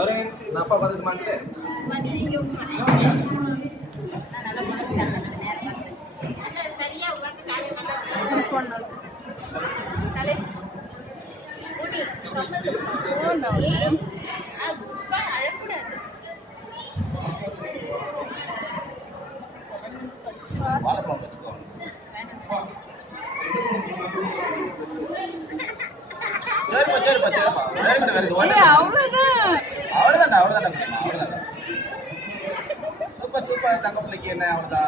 நான் அப்பா பார்த்துட்டு மாட்டேன். வாழைப்பழம் வச்சுக்கோ. சரிப்பா சரிப்பா சரிப்பா. அவ்வளோதான். Super super. தங்க பிள்ளைக்கு என்ன அவ்வளோதா?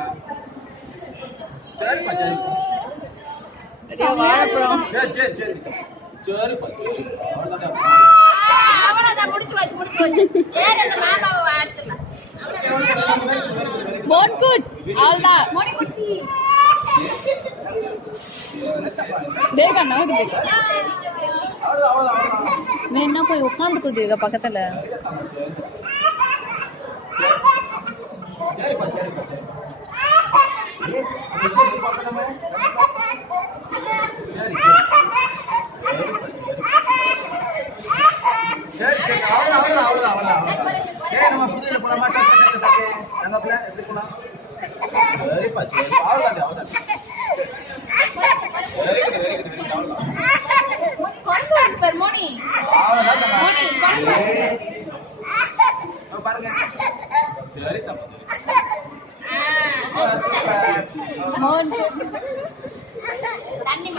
சரிப்பா சரிப்பா. வாழைப்பழம். சரி. சரிப்பா அவ்வளோதான். முடிச்சு வச்சு மாமாவை அடிச்சிடலாம். மோன்குட் அவ்வளோதான். மோனிகுட்டி தேகா நாடு வேணா போய் உட்காந்துக்குது பக்கத்துல. தண்ணி